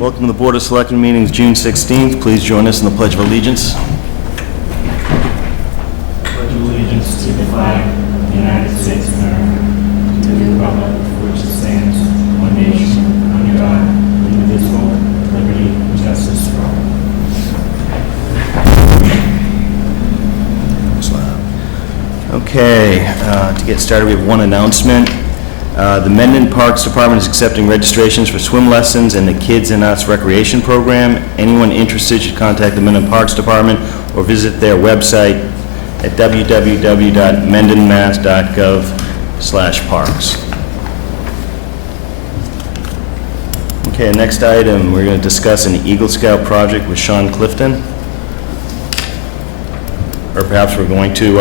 Welcome to the Board of Selectmen meetings, June 16th. Please join us in the Pledge of Allegiance. Pledge allegiance to the flag of the United States of America, to the republic for which it stands, one nation, under God, indivisible, with liberty and justice for all. Okay, to get started, we have one announcement. The Mendon Parks Department is accepting registrations for swim lessons and the Kids and Us Recreation Program. Anyone interested should contact the Mendon Parks Department or visit their website at www.mendonmass.gov/parks. Okay, next item, we're going to discuss an Eagle Scout project with Sean Clifton. Or perhaps we're going to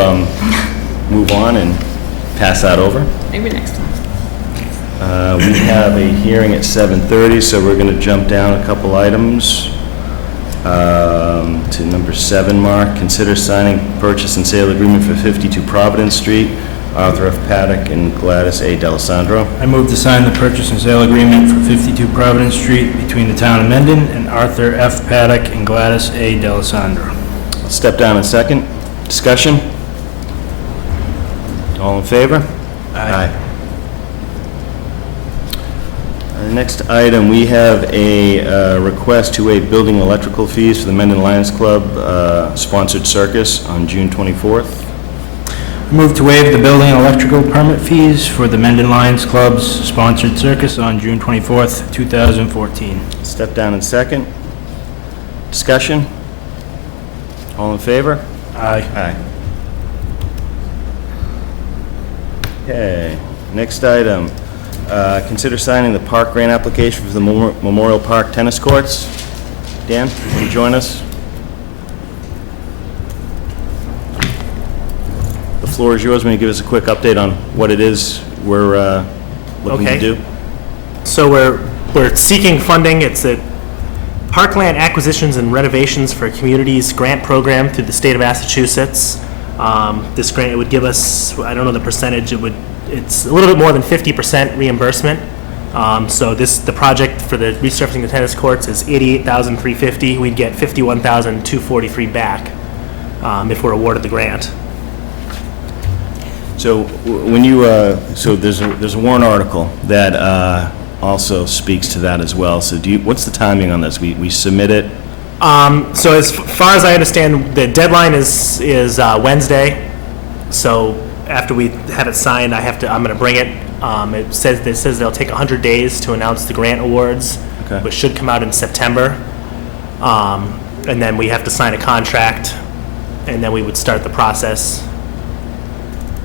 move on and pass that over. Maybe next time. We have a hearing at 7:30, so we're going to jump down a couple items to number 7, Mark. Consider signing purchase and sale agreement for 52 Providence Street, Arthur F. Paddock and Gladys A. D'Alessandro. I move to sign the purchase and sale agreement for 52 Providence Street between the town of Mendon and Arthur F. Paddock and Gladys A. D'Alessandro. I'll step down in a second. Discussion? All in favor? Aye. Next item, we have a request to waive building electrical fees for the Mendon Lions Club sponsored circus on June 24th. I move to waive the building and electrical permit fees for the Mendon Lions Club's sponsored circus on June 24th, 2014. Step down in second. Discussion? All in favor? Aye. Aye. Okay, next item. Consider signing the park grant application for the Memorial Park tennis courts. Dan, will you join us? The floor is yours. Will you give us a quick update on what it is we're looking to do? So we're seeking funding. It's a Parkland Acquisitions and Renovations for Communities grant program through the state of Massachusetts. This grant, it would give us, I don't know the percentage, it's a little bit more than 50% reimbursement. So the project for the resurfacing the tennis courts is $88,350. We'd get $51,243 back if we're awarded the grant. So when you, so there's a warrant article that also speaks to that as well. So what's the timing on this? We submit it? So as far as I understand, the deadline is Wednesday. So after we have it signed, I'm going to bring it. It says they'll take 100 days to announce the grant awards, okay, which should come out in September. And then we have to sign a contract, and then we would start the process.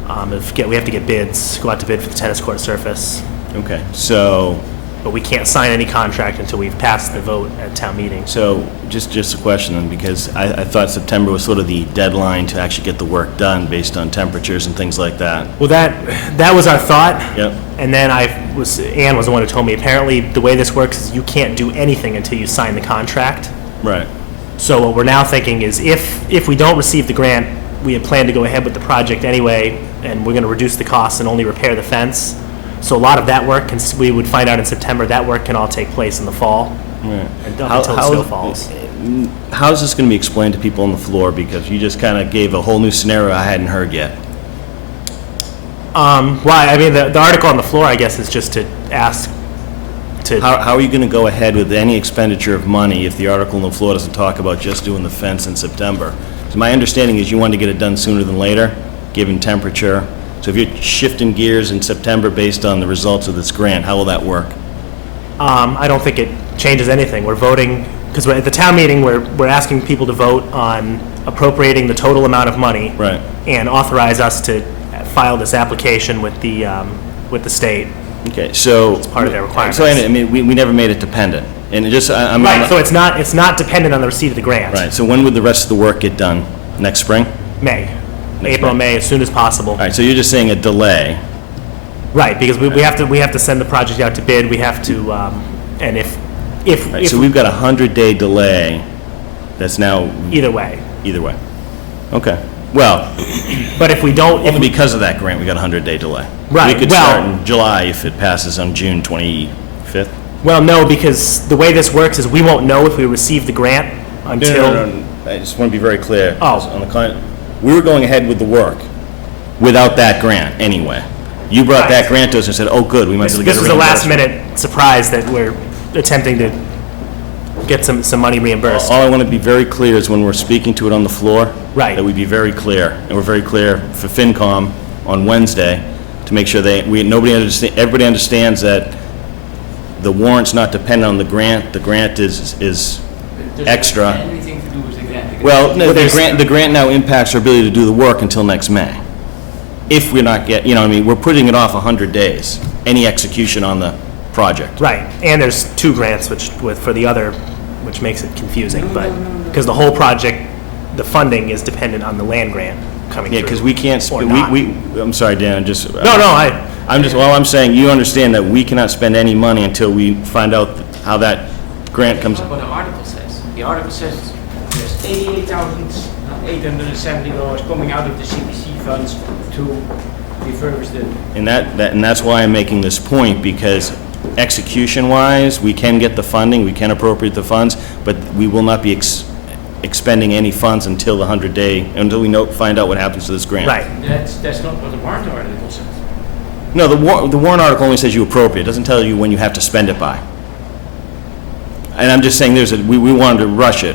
We have to get bids, go out to bid for the tennis court surface. Okay, so... But we can't sign any contract until we've passed the vote at town meeting. So, just a question then, because I thought September was sort of the deadline to actually get the work done based on temperatures and things like that. Well, that was our thought. Yep. And then Ann was the one who told me, apparently the way this works is you can't do anything until you sign the contract. Right. So what we're now thinking is if we don't receive the grant, we had planned to go ahead with the project anyway, and we're going to reduce the costs and only repair the fence. So a lot of that work, we would find out in September, that work can all take place in the fall. Right. Until the snow falls. How's this going to be explained to people on the floor? Because you just kind of gave a whole new scenario I hadn't heard yet. Well, I mean, the article on the floor, I guess, is just to ask to... How are you going to go ahead with any expenditure of money if the article on the floor doesn't talk about just doing the fence in September? So my understanding is you want to get it done sooner than later, given temperature. So if you're shifting gears in September based on the results of this grant, how will that work? I don't think it changes anything. We're voting, because at the town meeting, we're asking people to vote on appropriating the total amount of money. Right. And authorize us to file this application with the state. Okay, so... It's part of their requirements. So I mean, we never made it dependent. And it just, Right, so it's not dependent on the receipt of the grant. Right, so when would the rest of the work get done? Next spring? May. April, May, as soon as possible. All right, so you're just saying a delay. Right, because we have to send the project out to bid. We have to, and if Right, so we've got a 100-day delay that's now... Either way. Either way. Okay. Well... But if we don't... Only because of that grant, we got a 100-day delay. Right, We could well... start in July if it passes on June 25th. Well, no, because the way this works is we won't know if we receive the grant until... No. I just want to be very clear. Oh. On the we were going ahead with the work without that grant anyway. You brought that Right. grant to us and said, oh, good, we might be able to get This a was a reimbursement. last-minute surprise that we're attempting to get some money reimbursed. All I want to be very clear is when we're speaking to it on the floor. Right. That we be very clear, and we're very clear for FinCom on Wednesday to make sure everybody understands that the warrant's not dependent on the grant. The grant is extra. Anything to do with the grant? Well, no, the grant now impacts our ability to do the work until next May. If we're not we're putting it off 100 days, any execution on the project. Right, and there's 2 grants for the other, which makes it confusing, but, because the whole project, the funding is dependent on the land grant coming through. Yeah, because we can't, Or not. I'm sorry, Dan, No, I'm saying, you understand that we cannot spend any money until we find out how that grant comes. That's what the article says. The article says there's $88,870 coming out of the CPC funds to refurbish the... And that's why I'm making this point, because execution-wise, we can get the funding, we can appropriate the funds, but we will not be expending any funds until the 100-day, until we find out what happens to this grant. right. That's not what the warrant article says. No, the warrant article only says you appropriate, it doesn't tell you when you have to spend it by. And I'm just saying we wanted to rush it.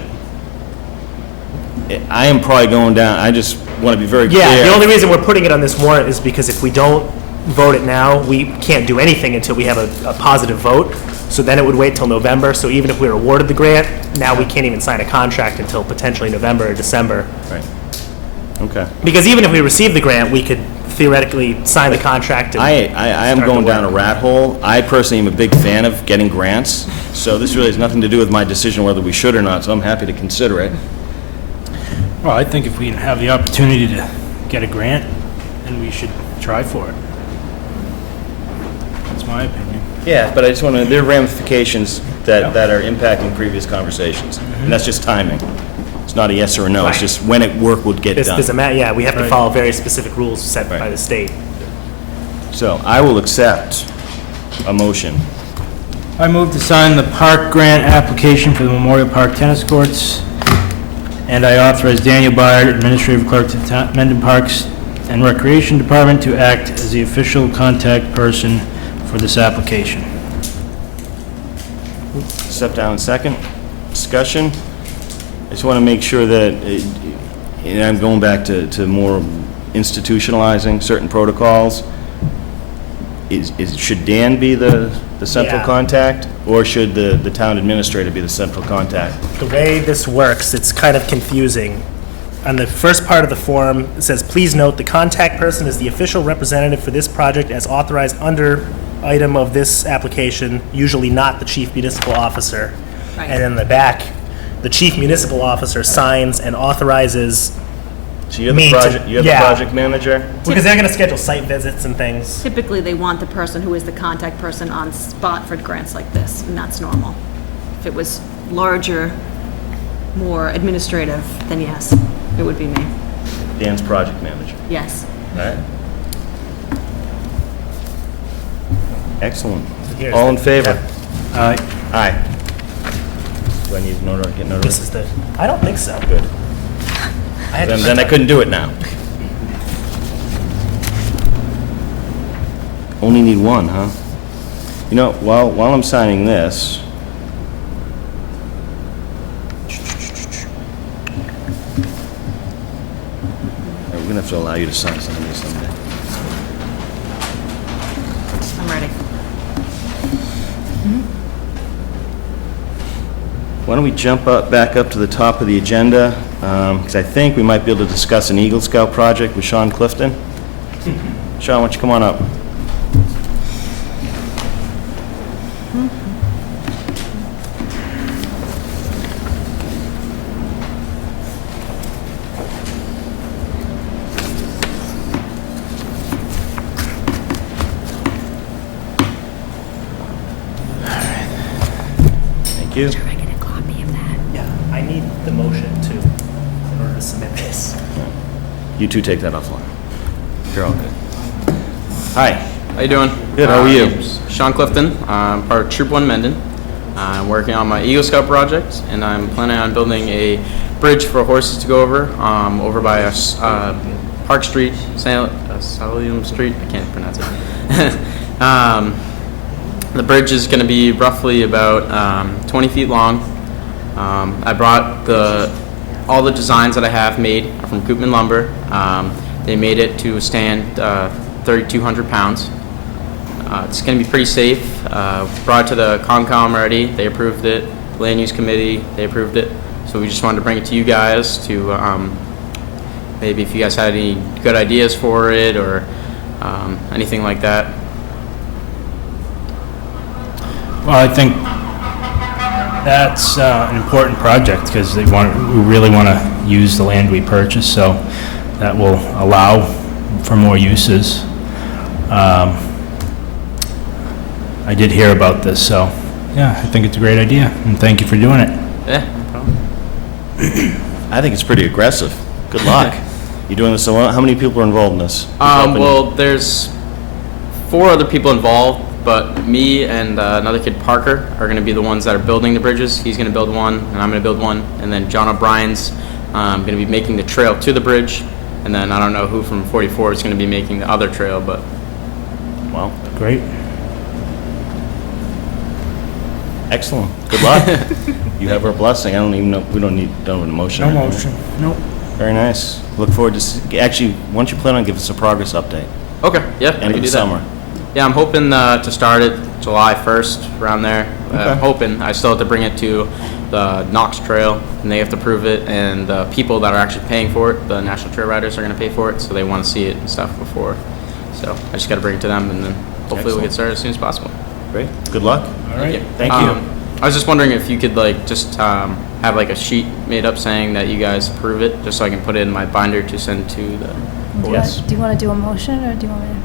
I am probably going down, I just want to be very clear. Yeah, the only reason we're putting it on this warrant is because if we don't vote it now, we can't do anything until we have a positive vote. So then it would wait till November, so even if we were awarded the grant, now we can't even sign a contract until potentially November or December. Right. Okay. Because even if we received the grant, we could theoretically sign the contract and... I am start going the down a work. rat hole. I personally am a big fan of getting grants, so this really has nothing to do with my decision whether we should or not, so I'm happy to consider it. Well, I think if we have the opportunity to get a grant, then we should try for it. That's my opinion. Yeah, but I just want to, there are ramifications that are impacting previous conversations, and that's just timing. It's not a yes or a no, it's Right. just when work would get done. We have to Right. follow very specific rules set by Right. the state. So I will accept a motion. I move to sign the park grant application for the Memorial Park Tennis Courts, and I authorize Daniel Byard, Administrative Clerk to Mendon Parks and Recreation Department, to act as the official contact person for this application. Step down and second. Discussion. I just want to make sure that, and I'm going back to more institutionalizing certain protocols. Should Dan be the central Yeah. contact, or should the town administrator be the central contact? The way this works, it's kind of confusing. On the first part of the form, it says, "Please note, the contact person is the official representative for this project as authorized under item of this application, usually not the chief municipal officer." Right. And in the back, the chief municipal officer signs and authorizes, So you're Me the to- project, yeah. project manager? because they're gonna schedule site visits and things. Typically, they want the person who is the contact person on spot for grants like this, and that's normal. If it was larger, more administrative, then yes, it would be me. Dan's project manager, Yes. all right? Excellent. Here's All the- in favor? Aye. Aye. Do I need to get This notarized? is the, I don't think so. Good. I had to Then print I out- couldn't do it now. Only need one, huh? You know, while I'm signing this, we're gonna have to allow you to sign some of these someday. I'm ready. Why don't we jump back up to the top of the agenda? Because I think we might be able to discuss an Eagle Scout project with Sean Clifton. Sean, why don't you come on up? Thank you. Can I get a copy of that? Yeah, I need the motion to, in order to submit this. You two take that offline. You're all good. Hi. How you doing? Good, how are you? Name's Sean Clifton. I'm part of Troop 1 Mendon. I'm working on my Eagle Scout project, and I'm planning on building a bridge for horses to go over, over by Park Street, Salium Street. I can't pronounce it. The bridge is going to be roughly about 20 feet long. I brought all the designs that I have made from Koopman Lumber. They made it to stand 3,200 pounds. It's going to be pretty safe. Brought it to the Concom already. They approved it. Land Use Committee, they approved it. So we just wanted to bring it to you guys to maybe if you guys had any good ideas for it or anything like that. Well, I think that's an important project because we really want to use the land we purchased, so that will allow for more uses. I did hear about this, so yeah, I think it's a great idea, and thank you for doing it. Yeah, no problem. I think it's pretty aggressive. Good luck. You're doing this alone? How many people are involved in this? Who's helping you? Well, there's 4 other people involved, but me and another kid, Parker, are going to be the ones that are building the bridges. He's going to build one, and I'm going to build one. And then John O'Brien's going to be making the trail to the bridge. And then I don't know who from 44 is going to be making the other trail, but Well, Great. excellent. Good luck. You have our blessing. I don't even know, we don't need an emotion. No or anything. motion. Nope. Very nice. Look forward to, actually, why don't you plan on giving us a progress update? okay, yeah, I End can of do the that. summer. Yeah, I'm hoping to start it July 1st, around there. Okay. Hoping. I still have to bring it to the Knox Trail, and they have to prove it, and the people that are actually paying for it, the National Trail Riders, are going to pay for it, so they want to see it and stuff before. So I just got to bring it to them, and then hopefully we'll Excellent. get started as soon as possible. Great. Good luck. All right. Thank you. I was just wondering if you could just have like a sheet made up saying that you guys approve it, just so I can put it in my binder to send to the board. Yes. Do you want to do a motion, or do you want me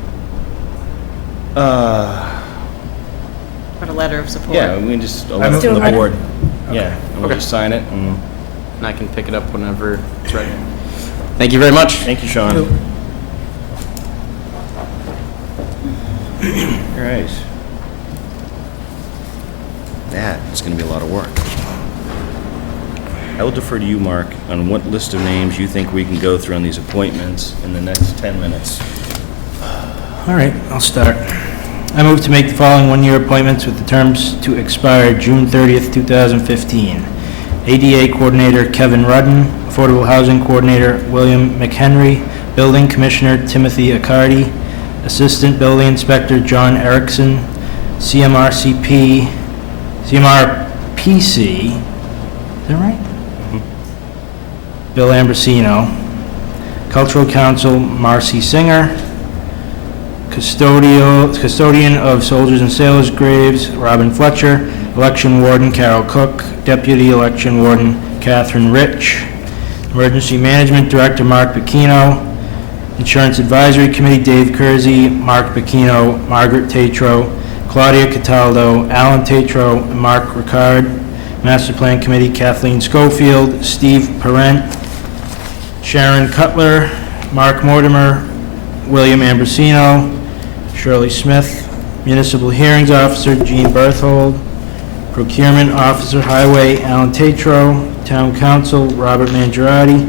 Put a letter of support. Yeah, we can just, a Let's letter do from a the letter. board. Yeah, and we'll Okay. just sign it, and And I can pick it up whenever it's ready. Thank you very much. thank you, Sean. All right. That is going to be a lot of work. I will defer to you, Mark, on what list of names you think we can go through on these appointments in the next 10 minutes. All right, I'll start. I move to make the following one-year appointments with the terms to expire June 30th, 2015. ADA Coordinator Kevin Rudden, Affordable Housing Coordinator William McHenry, Building Commissioner Timothy Accardi, Assistant Building Inspector John Erickson, CMRPC, is that right? Bill Ambrosino, Cultural Council Marcy Singer, Custodian of Soldiers and Sailors Graves, Robin Fletcher, Election Warden Carol Cook, Deputy Election Warden Catherine Rich, Emergency Management Director Mark Bacchino, Insurance Advisory Committee Dave Kersey, Mark Bacchino, Margaret Tatro, Claudia Cataldo, Alan Tatro, and Mark Ricard, Master Plan Committee Kathleen Schofield, Steve Parent, Sharon Cutler, Mark Mortimer, William Ambrosino, Shirley Smith, Municipal Hearings Officer Jean Berthold, Procurement Officer Highway Alan Tatro, Town Council Robert Mangiarati,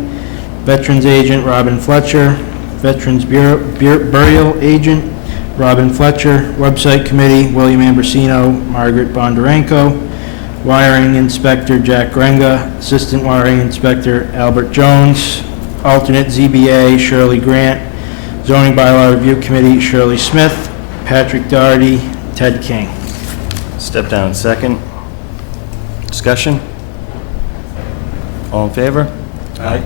Veterans Agent Robin Fletcher, Veterans Burial Agent Robin Fletcher, Website Committee William Ambrosino, Margaret Bondarenko, Wiring Inspector Jack Grenga, Assistant Wiring Inspector Albert Jones, Alternate ZBA Shirley Grant, Zoning Bylaw Review Committee Shirley Smith, Patrick Doherty, Ted King. Step down second. Discussion? All in favor? Aye.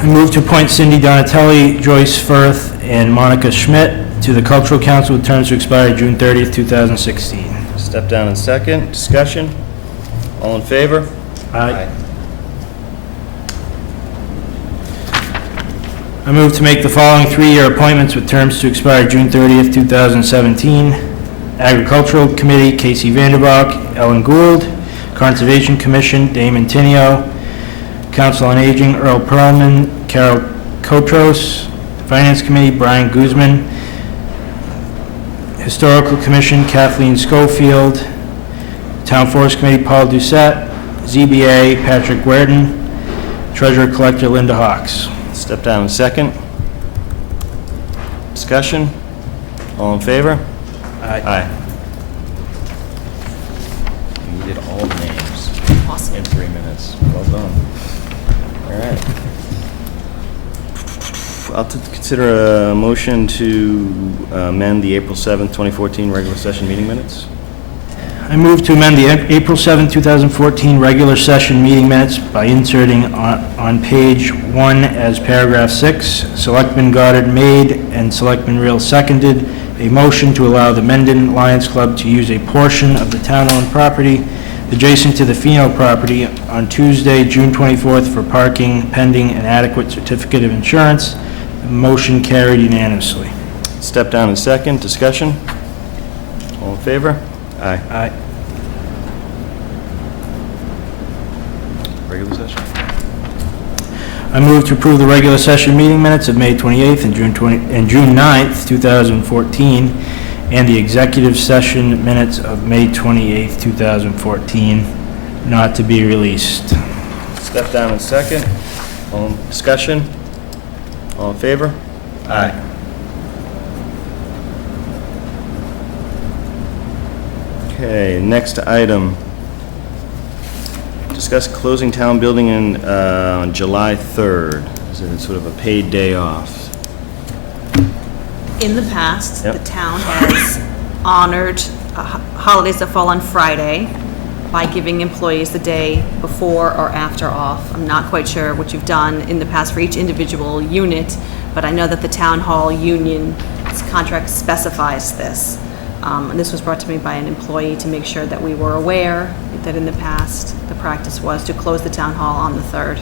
I move to appoint Cindy Donatelli, Joyce Firth, and Monica Schmidt to the Cultural Council with terms to expire June 30th, 2016. Step down in second. Discussion? All in favor? Aye. I move to make the following three-year appointments with terms to expire June 30th, 2017. Agricultural Committee, Casey Vanderbach, Ellen Gould. Conservation Commission, Damon Tinio. Council on Aging, Earl Pearlman, Carol Kotros. Finance Committee, Brian Guzman. Historical Commission, Kathleen Schofield. Town Forest Committee, Paul Doucette. ZBA, Patrick Guertin. Treasurer Collector, Linda Hawks. Step down in second. Discussion? All in favor? Aye. You did all the names Awesome. in 3 minutes. Well done. All right. I'll consider a motion to amend the April 7th, 2014 regular session meeting minutes. I move to amend the April 7, 2014 regular session meeting minutes by inserting on page 1 as paragraph 6, Selectman Goddard made and Selectman Reel seconded a motion to allow the Mendon Lions Club to use a portion of the town-owned property adjacent to the Fino property on Tuesday, June 24th for parking pending an adequate certificate of insurance. The motion carried unanimously. Step down in second. Discussion? All in favor? Aye. Aye. Regular session? I move to approve the regular session meeting minutes of May 28th and June 9th, 2014, and the executive session minutes of May 28th, 2014, not to be released. Step down in second. All discussion? All in favor? Aye. Okay, next item. Discuss closing town building on July 3rd. Is it sort of a paid day off? In the past, Yep. the town has honored holidays that fall on Friday by giving employees the day before or after off. I'm not quite sure what you've done in the past for each individual unit, but I know that the town hall union's contract specifies this. And this was brought to me by an employee to make sure that we were aware that in the past, the practice was to close the town hall on the 3rd.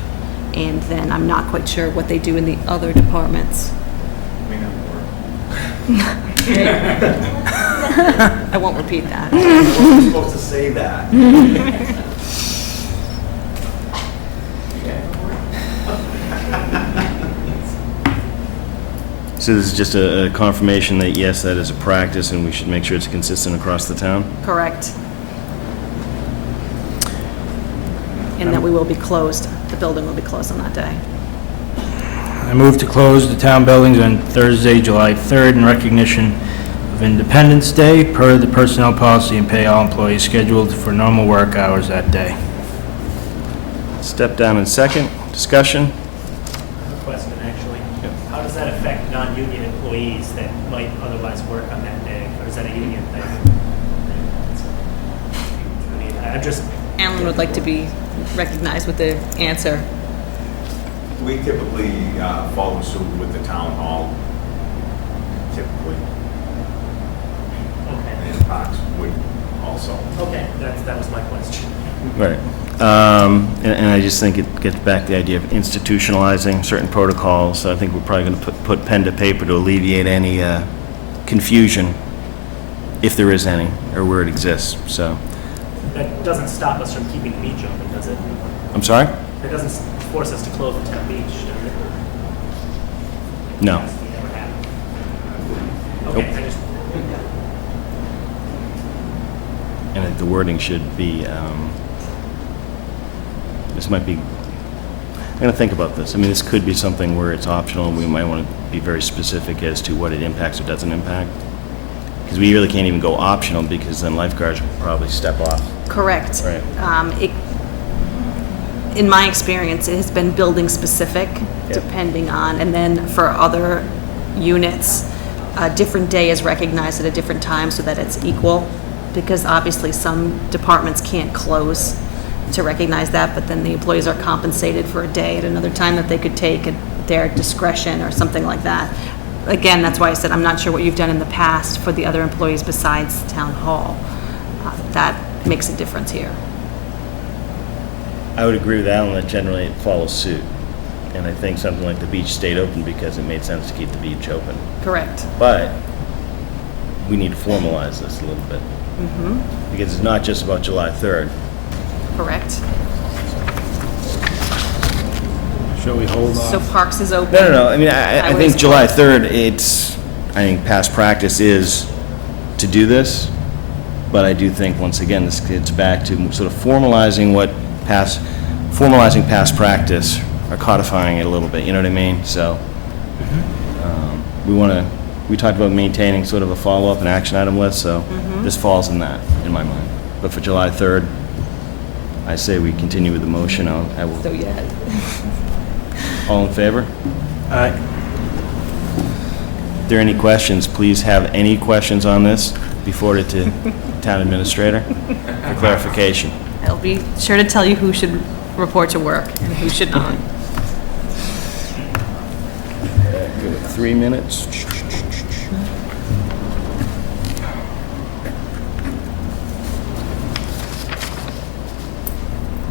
And then I'm not quite sure what they do in the other departments. I won't repeat that. We're supposed to say that. So this is just a confirmation that, yes, that is a practice, and we should make sure it's consistent across the town? Correct. And that we will be closed, the building will be closed on that day. I move to close the town buildings on Thursday, July 3rd in recognition of Independence Day, per the personnel policy, and pay all employees scheduled for normal work hours that day. Step down in second. Discussion? Question, actually. How does that affect non-union employees that might otherwise work on that day? Or is that a union thing? I mean, I'm just, Alan would like to be recognized with the answer. We typically follow suit with the town hall, typically, okay. and Parks would also. Okay, that was my question. Right. And I just think it gets back to the idea of institutionalizing certain protocols. So I think we're probably going to put pen to paper to alleviate any confusion, if there is any, or where it exists. So, That doesn't stop us from keeping the beach open, does it? I'm sorry? It doesn't force us to close the town beach, does it? No. It never happened. Okay, I just, And I think the wording should be, this might be, I'm going to think about this. I mean, this could be something where it's optional, and we might want to be very specific as to what it impacts or doesn't impact. Because we really can't even go optional, because then lifeguards will probably step off. Correct. Right. In my experience, it has been building specific, Yeah. depending on, and then for other units, a different day is recognized at a different time so that it's equal, because obviously some departments can't close to recognize that, but then the employees are compensated for a day at another time that they could take at their discretion or something like that. Again, that's why I said I'm not sure what you've done in the past for the other employees besides town hall. That makes a difference here. I would agree with Alan that generally it follows suit. And I think something like the beach stayed open because it made sense to keep the beach open. Correct. But we need to formalize this a little bit. Because it's not just about July 3rd. Correct. Shall we hold So off? Parks is open. No, I mean, I Highway think is July closed. 3rd, I think past practice is to do this, but I do think, once again, this gets back to sort of formalizing past practice, or codifying it a little bit, you know what I mean? So, we talked about maintaining sort of a follow-up and action item list, so this falls in that, in my mind. But for July 3rd, I say we continue with the motion. I will. So, yeah. All in favor? Aye. If there are any questions, please have any questions on this, be forwarded to town administrator for clarification. I'll be sure to tell you who should report to work and who should not. Good with 3 minutes.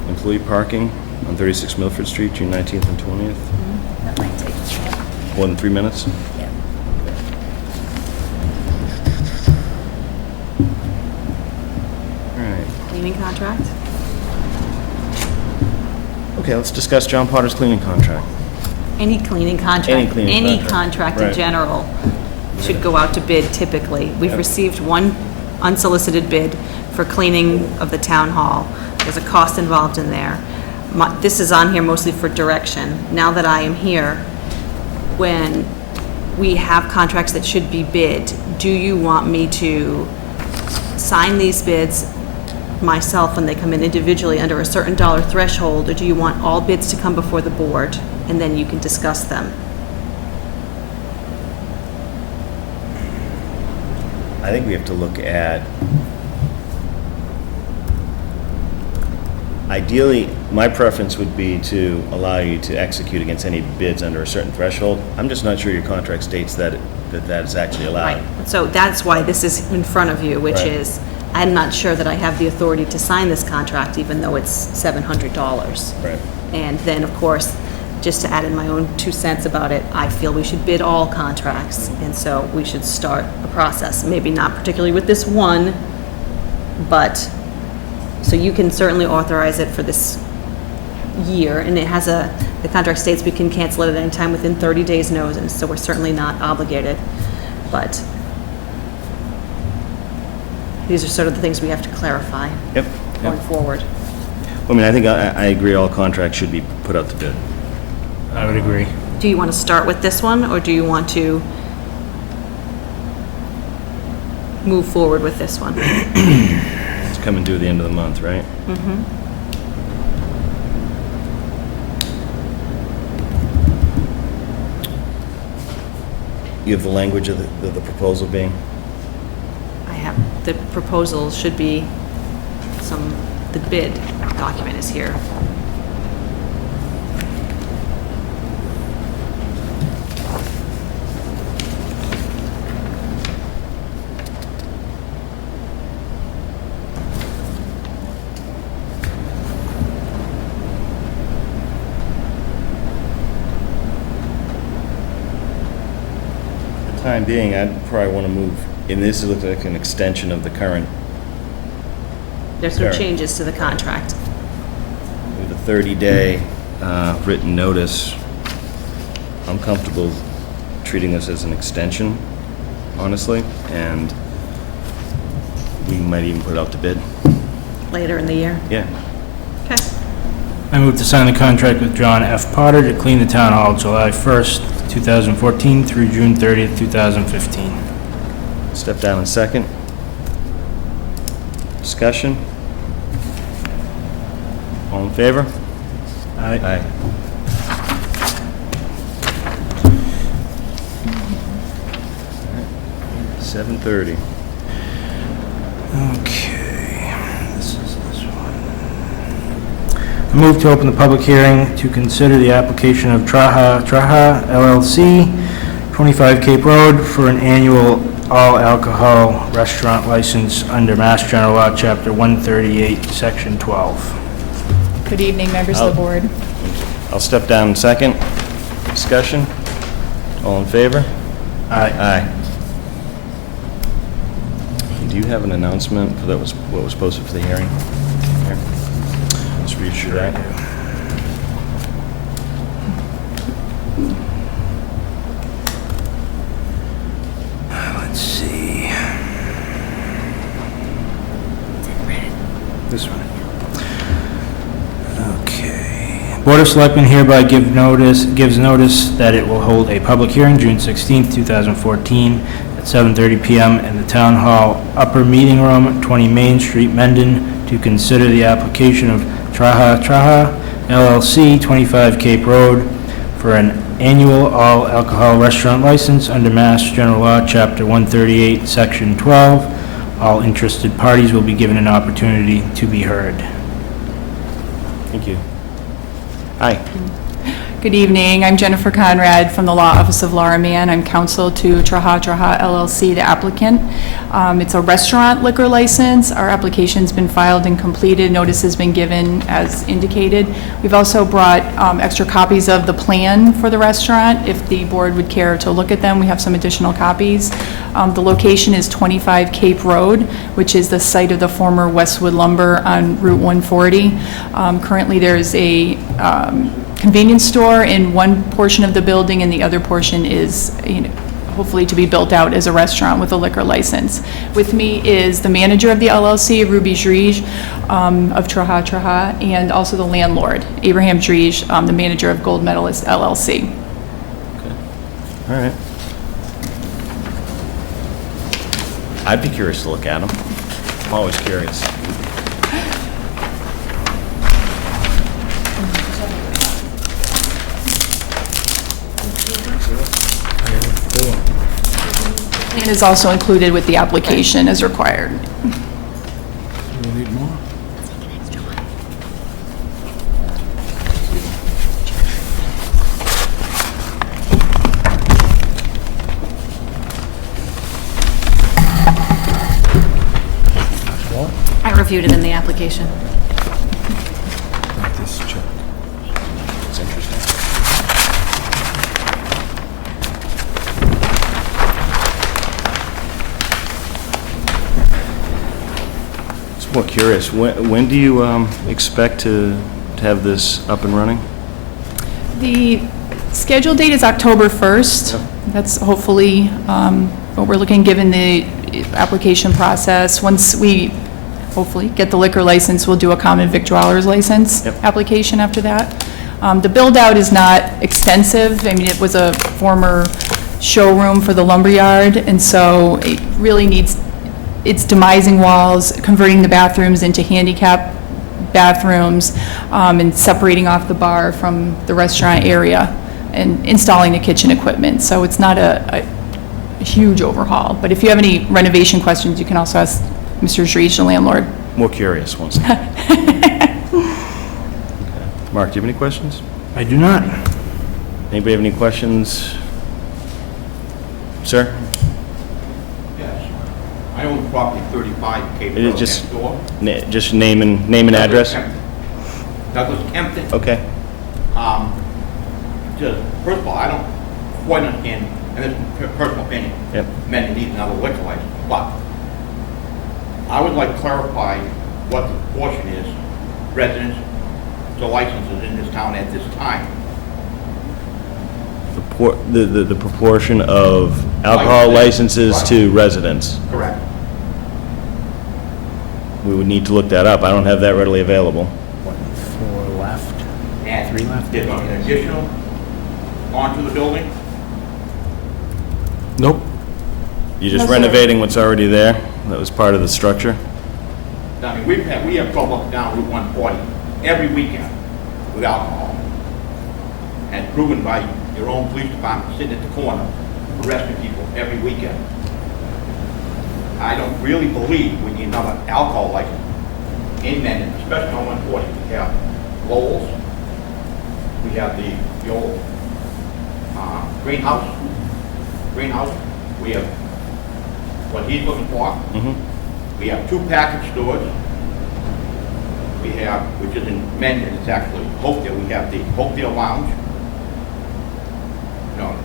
Employee parking on 36 Milford Street, June 19th and 20th. That might take. More than 3 minutes? Yeah. All right. Cleaning contract? Okay, let's discuss John Potter's cleaning contract. Any cleaning contract. Any cleaning Any contract. contract in Right. general should go out to bid typically. We've received one unsolicited bid for cleaning of the town hall. There's a cost involved in there. This is on here mostly for direction. Now that I am here, when we have contracts that should be bid, do you want me to sign these bids myself when they come in individually under a certain dollar threshold, or do you want all bids to come before the board and then you can discuss them? I think we have to look at, ideally, my preference would be to allow you to execute against any bids under a certain threshold. I'm just not sure your contract states that that is actually allowed. Right, so that's why this is in front of you, which Right. is, I'm not sure that I have the authority to sign this contract, even though it's $700. Right. And then, of course, just to add in my own 2 cents about it, I feel we should bid all contracts, and so we should start a process. Maybe not particularly with this one, but, so you can certainly authorize it for this year, and it has the contract states we can cancel it at any time within 30 days notice, so we're certainly not obligated. But these are sort of the things we have to clarify Yep. going forward. I mean, I think I agree all contracts should be put out to bid. I would agree. Do you want to start with this one, or do you want to move forward with this one? It's coming due at the end of the month, right? Mm-hmm. You have the language of the proposal being? I have, the proposal should be the bid document is here. For the time being, I'd probably want to move, and this looks like an extension of the current, There's no Sure. changes to the contract. with a 30-day written notice. I'm comfortable treating this as an extension, honestly, and we might even put it out to bid. Later in the year. Yeah. Okay. I move to sign the contract with John F. Potter to clean the town hall July 1st, 2014 through June 30th, 2015. Step down in second. Discussion? All in favor? Aye. 7:30. Okay. This is this one. I move to open the public hearing to consider the application of Traha LLC, 25 Cape Road, for an annual all-alcohol restaurant license under Mass General Law, Chapter 138, Section 12. Good evening, members of the board. I'll step down in second. Discussion? All in favor? Aye. Aye. Do you have an announcement for what was posted for the hearing? Here. Let's read through that. this one. Okay. Board of Selectmen hereby gives notice that it will hold a public hearing June 16th, 2014 at 7:30 PM in the Town Hall Upper Meeting Room, 20 Main Street, Mendon, to consider the application of Traha LLC, 25 Cape Road, for an annual all-alcohol restaurant license under Mass General Law, Chapter 138, Section 12. All interested parties will be given an opportunity to be heard. Thank you. Hi. Good evening. I'm Jennifer Conrad from the Law Office of Laura Mann. I'm counsel to Traha LLC, the applicant. It's a restaurant liquor license. Our application's been filed and completed. Notice has been given as indicated. We've also brought extra copies of the plan for the restaurant. If the board would care to look at them, we have some additional copies. The location is 25 Cape Road, which is the site of the former Westwood Lumber on Route 140. Currently, there's a convenience store in one portion of the building, and the other portion is, hopefully to be built out as a restaurant with a liquor license. With me is the manager of the LLC, Ruby Drige, of Traha, and also the landlord, Abraham Drige, the manager of Gold Medalist LLC. All right. I'd be curious to look at them. I'm always curious. And is also included with the application as required. I reviewed it in the application. It's interesting. Just more curious, when do you expect to have this up and running? The scheduled date is October 1st. That's hopefully what we're looking, given the application process. Once we hopefully get the liquor license, we'll do a common victualler's license application after that. The build-out is not extensive. I mean, it was a former showroom for the lumberyard, and so it really needs, it's demising walls, converting the bathrooms into handicap bathrooms, and separating off the bar from the restaurant area, and installing the kitchen equipment. So it's not a huge overhaul. But if you have any renovation questions, you can also ask Mr. Drige, the landlord. More curious once again. Okay. Mark, do you have any questions? I do not. Anybody have any questions? Sir? Yes. I own property 35 Cape It is Road just- next door. Just name and address? Douglas Kempton. Okay. Just, first of all, I don't quite understand, and this is personal opinion, Yep. men need another liquor license, but I would like to clarify what the proportion is, residents to licenses in this town at this time. The proportion of alcohol licenses to residents. Correct. We would need to look that up. I don't have that readily available. 4 left. And 3 left. there's an additional onto the building. Nope. You're just No, sir. renovating what's already there? That was part of the structure? I mean, we have trouble up down Route 140 every weekend with alcohol. And proven by your own police department sitting at the corner, arresting people every weekend. I don't really believe we need another alcohol license in Mendon, especially on 140. We have Lowell's, we have the old greenhouse, we have what he's looking for. Mm-hmm. We have 2 package stores. We have, which is in Mendon, it's actually Hopedale. We have the Hopedale Lounge. You know,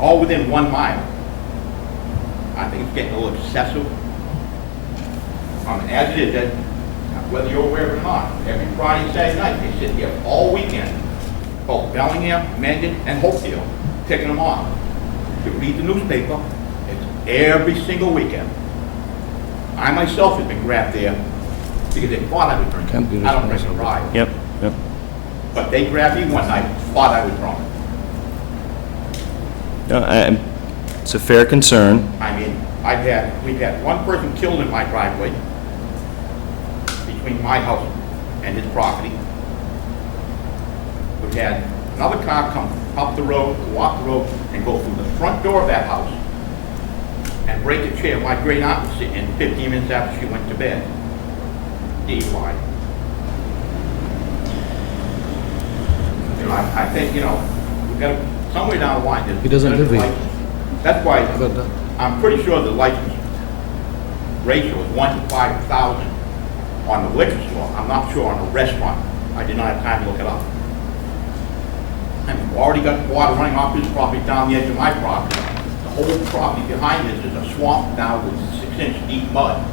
all within 1 mile. I think it's getting a little excessive. As it is, whether you're aware of it or not, every Friday and Saturday night, they sit here all weekend, both Bellingham, Mendon, and Hopedale, picking them off. You read the newspaper, it's every single weekend. I myself have been grabbed there because they thought I was drinking. I don't drink and drive. Yep, yep. But they grabbed me one night, thought I was drunk. No, it's a fair concern. I mean, we've had one person killed in my driveway between my house and his property. We've had another car come up the road, go off the road, and go through the front door of that house and break a chair. My great aunt was sitting in 15 minutes after she went to bed. DUI. You know, I think, you know, we've got somewhere down the line. He doesn't live here. That's why I'm pretty sure the license ratio is 1 to 5,000 on the liquor store. I'm not sure on the restaurant. I did not have time to look it up. I mean, we've already got water running off his property down the edge of my property. The whole property behind this is a swamp now with 6-inch deep mud.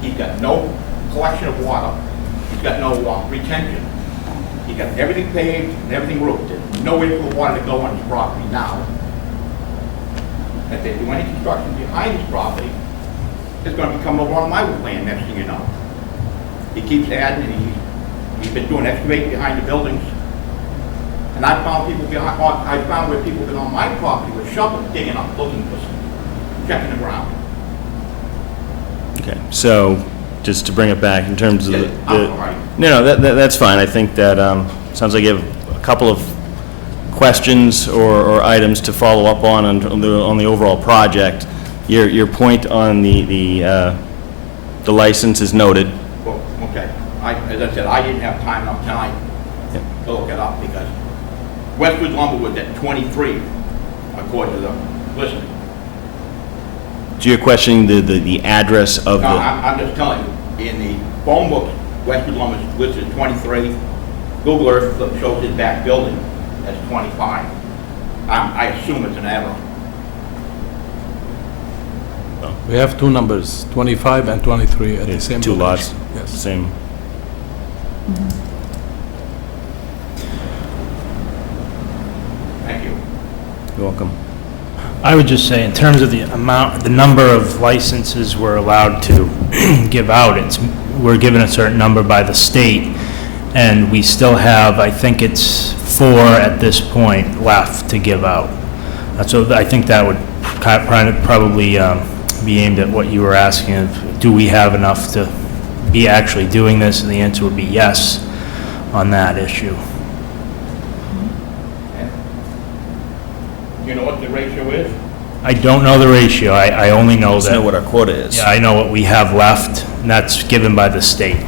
He's got no collection of water. He's got no retention. He's got everything paved and everything roofed. There's no way for the water to go on his property now. If they do any construction behind his property, it's going to become over on my land next thing you know. He keeps adding, and he's been doing excavating behind the buildings. And I found where people have been on my property with shovels digging up, looking for checking the ground. Okay, so just to bring it back in terms of I'm sorry. No, that's fine. I think that sounds like you have a couple of questions or items to follow up on the overall project. Your point on the license is noted. Well, okay. As I said, I didn't have time enough tonight to look it up because Westwood Lumber was at 23, according to the listing. So you're questioning the address of No, the... I'm just telling you, in the phone book, Westwood Lumber is listed as 23. Google Earth shows his back building as 25. I assume it's an error. We have two numbers, 25 and 23 at the It's same two lots, location. Yes. same. Thank you. You're welcome. I would just say, in terms of the number of licenses we're allowed to give out, we're given a certain number by the state, and we still have, I think it's 4 at this point left to give out. So I think that would probably be aimed at what you were asking of, do we have enough to be actually doing this? And the answer would be yes on that issue. You know what the ratio is? I don't know the ratio. I only know Let's that. know what our quota is. Yeah, I know what we have left, and that's given by the state. You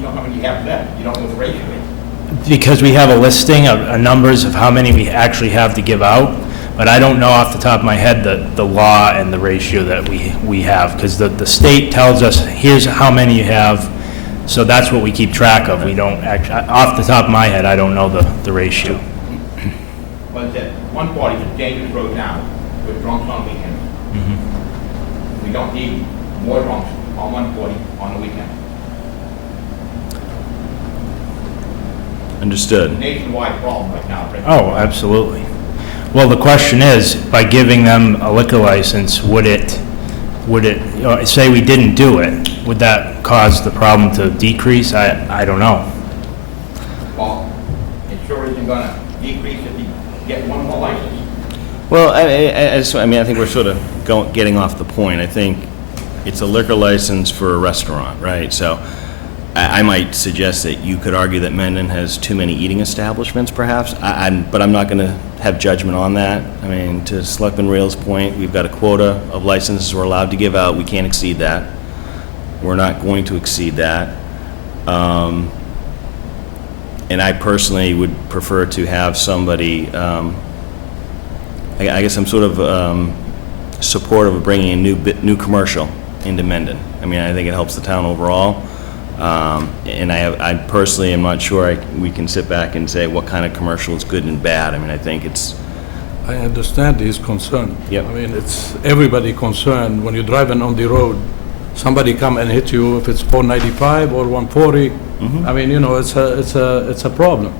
know how many you have left? You don't know the ratio is. Because we have a listing of numbers of how many we actually have to give out, but I don't know off the top of my head the law and the ratio that we have, because the state tells us, here's how many you have, so that's what we keep track of. We don't actually, off the top of my head, I don't know the ratio. Well, it's at 140 is a dangerous road now with drunks on weekends. We don't need more drunks on 140 on the weekend. Understood. Nationwide problem right now. Rick. Oh, absolutely. Well, the question is, by giving them a liquor license, would it, say we didn't do it, would that cause the problem to decrease? I don't know. Well, it sure isn't gonna decrease if you get one more license. Well, I think we're sort of getting off the point. I think it's a liquor license for a restaurant, right? So I might suggest that you could argue that Mendon has too many eating establishments, perhaps, but I'm not going to have judgment on that. I mean, to Selectman Rail's point, we've got a quota of licenses we're allowed to give out. We can't exceed that. We're not going to exceed that. And I personally would prefer to have somebody, I guess I'm sort of supportive of bringing a new commercial into Mendon. I mean, I think it helps the town overall. And I personally am not sure we can sit back and say what kind of commercial is good and bad. I mean, I think it's... I understand his concern. Yep. I mean, it's everybody concerned when you're driving on the road. Somebody come and hit you if it's 495 or 140. I mean, you know, it's a problem.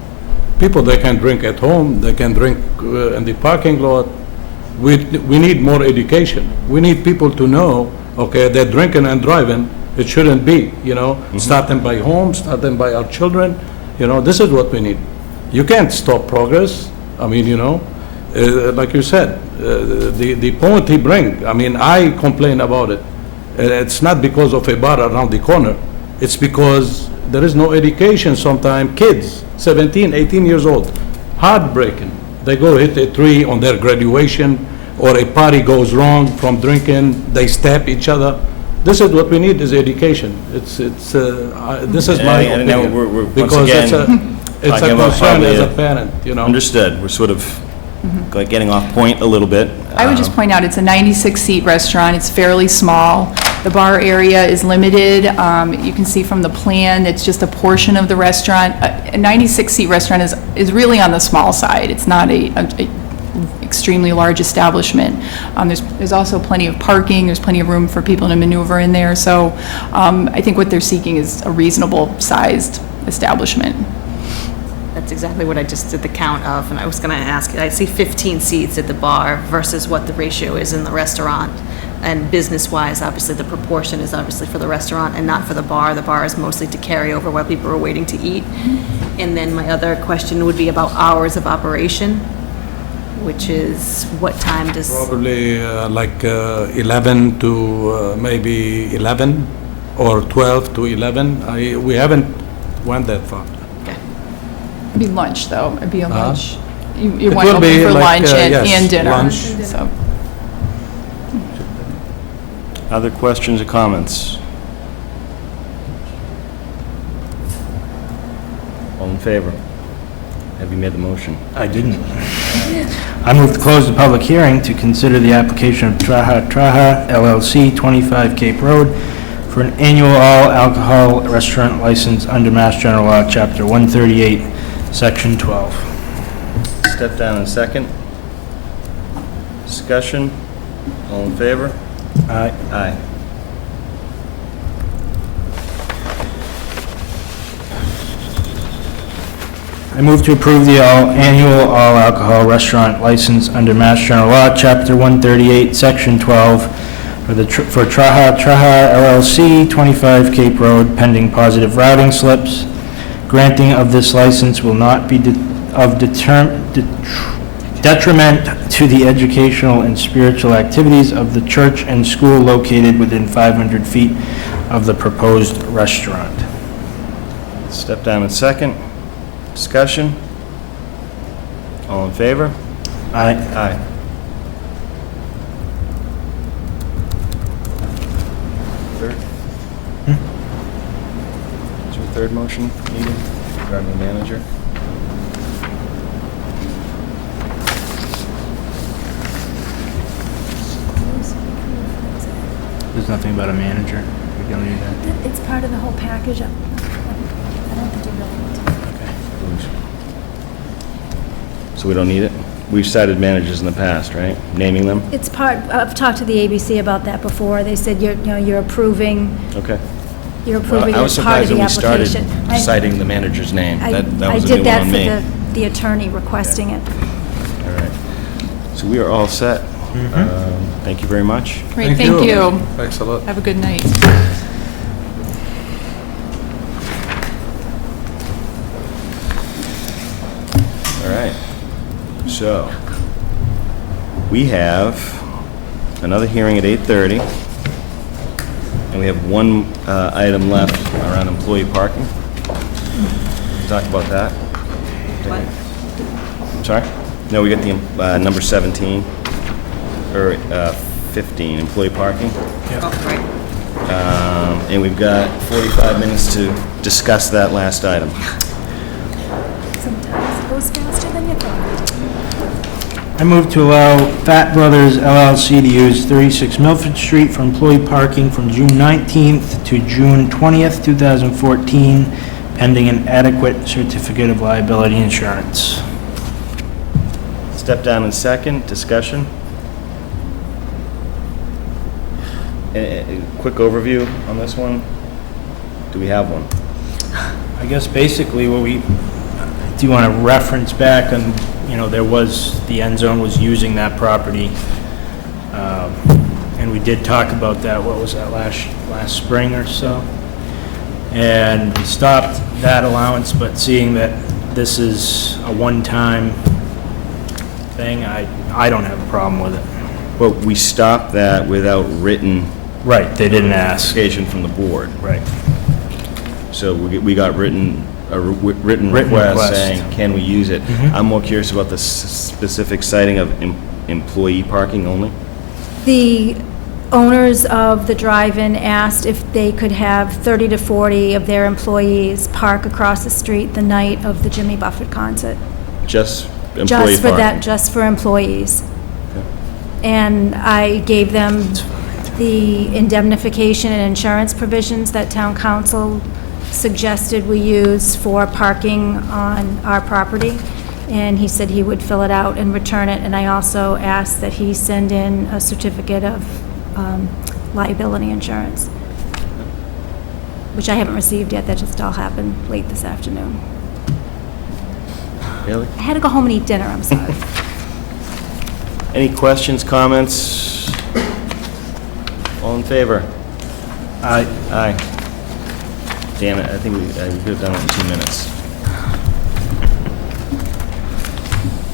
People, they can drink at home, they can drink in the parking lot. We need more education. We need people to know, okay, they're drinking and driving, It shouldn't be, starting by home, starting by our children, this is what we need. You can't stop progress. I mean, like you said, the point he bring, I mean, I complain about it. It's not because of a bar around the corner. It's because there is no education sometimes. Kids, 17, 18 years old, heartbreaking. They go hit a tree on their graduation, or a party goes wrong from drinking, they stab each other. This is what we need, is education. This is my And now opinion. we're once Because it's a again talking about concern probably as a a- parent, Understood. We're sort of like getting off point a little bit. I would just point out, it's a 96-seat restaurant, it's fairly small. The bar area is limited. You can see from the plan, it's just a portion of the restaurant. A 96-seat restaurant is really on the small side. It's not a extremely large establishment. There's also plenty of parking, there's plenty of room for people to maneuver in there. So I think what they're seeking is a reasonable-sized establishment. That's exactly what I just did the count of, and I was gonna ask, I see 15 seats at the bar versus what the ratio is in the restaurant. And business-wise, obviously, the proportion is obviously for the restaurant and not for the bar. The bar is mostly to carry over while people are waiting to eat. And then my other question would be about hours of operation, which is what time does, Probably like 11 to maybe 11, or 12 to 11. We haven't went that far. okay. It'd be lunch, though. It'd be a lunch. You It want will open be for like, lunch yes, and dinner. lunch. So, Other questions or comments? All in favor? Have you made the motion? I didn't. I move to close the public hearing to consider the application of Traha Traha LLC, 25 Cape Road, for an annual all-alcohol restaurant license under Mass General Law, Chapter 138, Section 12. Step down in second. Discussion? All in favor? Aye. Aye. I move to approve the annual all-alcohol restaurant license under Mass General Law, Chapter 138, Section 12, for Traha Traha LLC, 25 Cape Road, pending positive routing slips. Granting of this license will not be detriment to the educational and spiritual activities of the church and school located within 500 feet of the proposed restaurant. Step down in second. Discussion? All in favor? Aye. Aye. Third? Is there a third motion needed regarding the manager? There's nothing about a manager. We don't need that. It's part of the whole package. I don't think you really need to. So we don't need it? We've cited managers in the past, right? Naming them? It's part, I've talked to the ABC about that before. They said you're approving, Okay. you're Well, approving I was it part surprised of when the we started application. citing the manager's name. That was a new I did one that on for me. the attorney requesting it. All right. So we are all set. Thank you very much. great, thank you. Thanks a lot. Have a good night. All right. So, we have another hearing at 8:30, and we have one item left around employee parking. Talk about that. What? I'm sorry? No, we got the number 17, or 15, employee parking. Oh, right. And we've got 45 minutes to discuss that last item. Sometimes it goes faster than you thought. I move to allow Fat Brothers LLC to use 36 Milford Street for employee parking from June 19th to June 20th, 2014, pending an adequate certificate of liability insurance. Step down in second, discussion. A quick overview on this one. Do we have one? I guess basically what do you want to reference back on, there was, the end zone was using that property, and we did talk about that, what was that, last spring or so? And we stopped that allowance, but seeing that this is a one-time thing, I don't have a problem with it. But we stopped that without written Right, they didn't ask. notification from the board. Right. So we got a written Written request request. saying, can we use it? I'm more curious about the specific citing of employee parking only. The owners of the drive-in asked if they could have 30 to 40 of their employees park across the street the night of the Jimmy Buffett concert. Just employee Just for parking? that, just for employees. And I gave them the indemnification and insurance provisions that town council suggested we use for parking on our property. And he said he would fill it out and return it. And I also asked that he send in a certificate of liability insurance, which I haven't received yet. That just all happened late this afternoon. Really? I had to go home and eat dinner, I'm sorry. Any questions, comments? All in favor? Aye. Aye. Damn it, I think we could have done it in 2 minutes.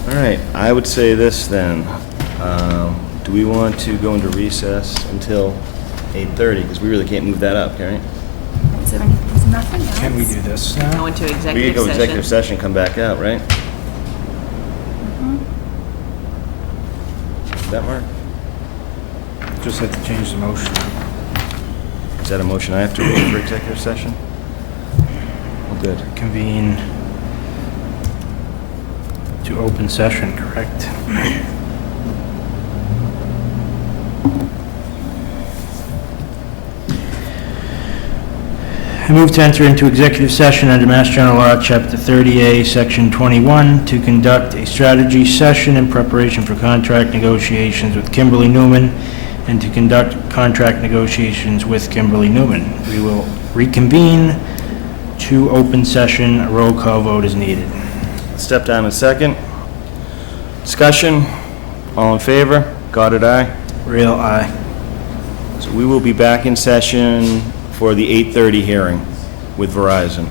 All right, I would say this then. Do we want to go into recess until 8:30? Because we really can't move that up, can we? Is there nothing else? Can we do this Go now? into We could executive go executive session. session, come back out, right? Does that work? Just have to change the motion. Is that a motion I have to read for executive session? Oh, good. Convene to open session, correct? I move to enter into executive session under Mass General Law, Chapter 30A, Section 21, to conduct a strategy session in preparation for contract negotiations with Kimberly Newman and to conduct contract negotiations with Kimberly Newman. We will reconvene to open session. A roll call vote is needed. Step down in second. Discussion, all in favor? Goddard, aye. Real aye. So we will be back in session for the 8:30 hearing with Verizon.